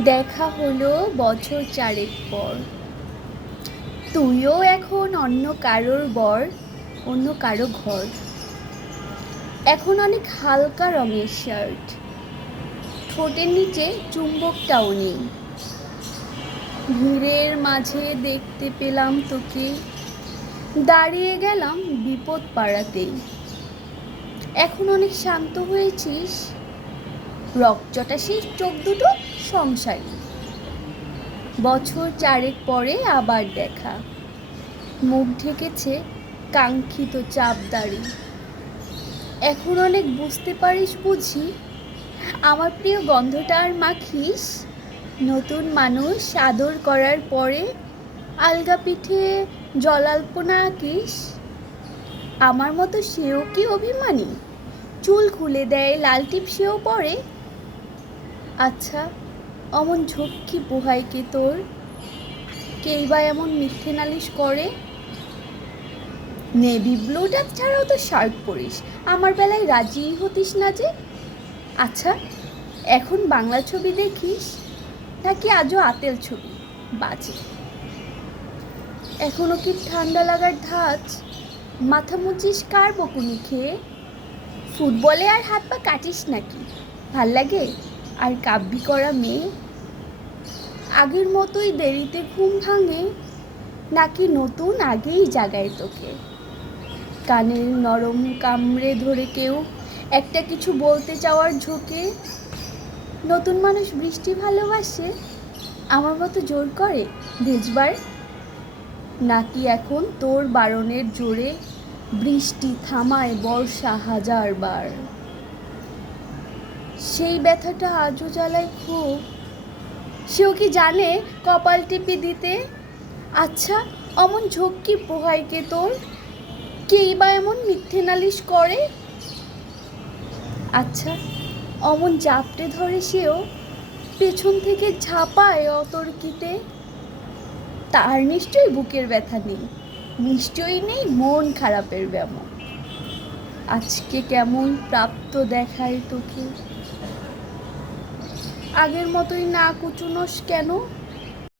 দেখা হলো বছর চারেক পর। তুইও এখন অন্য কারোর বর, অন্য কারো ঘর। এখন অনেক হালকা রঙের শার্ট, ঠোঁটের নিচে চুম্বকটাও নেই। ভিড়ের মাঝে দেখতে পেলাম তোকে, দাঁড়িয়ে গেলাম বিপদ পাড়াতেই। এখন অনেক শান্ত হয়েছিস, রকচটা সেই চোখ দুটো সংসারী। বছর চারেক পরে আবার দেখা, মুখ ঢেকেছে কাঙ্ক্ষিত চাপদাড়ি। এখন অনেক বুঝতে পারিস বুঝি, আমার প্রিয় গন্ধটা আর মাখিস। নতুন মানুষ আদর করার পরে আলগা পিঠে জলাল্পনা আঁকিস। আমার মতো সেও কি অভিমানী, চুল খুলে দেয় লাল টিপ সেও পরে। আচ্ছা, অমন ঝক্কি পোহায় কে তোর, কেই বা এমন মিথ্যে নালিশ করে? নেভি ব্লুটা ছাড়াও তো শার্ট পরিস, আমার বেলায় রাজিই হতিস না যে। আচ্ছা, এখন বাংলা ছবি দেখিস নাকি আজও আতেল ছবি বাজে? এখনো কি ঠান্ডা লাগার ধাঁচ, মাথা মুচিস কার বকুনি খেয়ে? ফুটবলে আর হাত পা কাটিস নাকি, ভাল লাগে আর কাব্যি করা মেয়ে? আগের মতোই দেরিতে ঘুম ভাঙে, নাকি নতুন আগেই জাগায় তোকে? কানের নরম কামড়ে ধরে কেউ একটা কিছু বলতে চাওয়ার ঝোঁকে। নতুন মানুষ বৃষ্টি ভালোবাসে, আমার মতো জোর করে ভেজবার? নাকি এখন তোর বারণের জোরে বৃষ্টি থামায় বর্ষা হাজারবার? সেই ব্যথাটা আজও জ্বালায় খুব, সেও কি জানে কপাল টিপি দিতে? আচ্ছা, অমন ঝক্কি পোহায় কে তোর, কেই বা এমন মিথ্যে নালিশ করে? আচ্ছা, অমন জাপটে ধরে সেও, পেছন থেকে ঝাঁপায় অতর্কিতে। তার নিশ্চয়ই বুকের ব্যথা নেই, নিশ্চয়ই নেই মন খারাপের ব্যামো। আজকে কেমন প্রাপ্ত দেখায় তোকে, আগের মতোই না কুচুনোস কেন?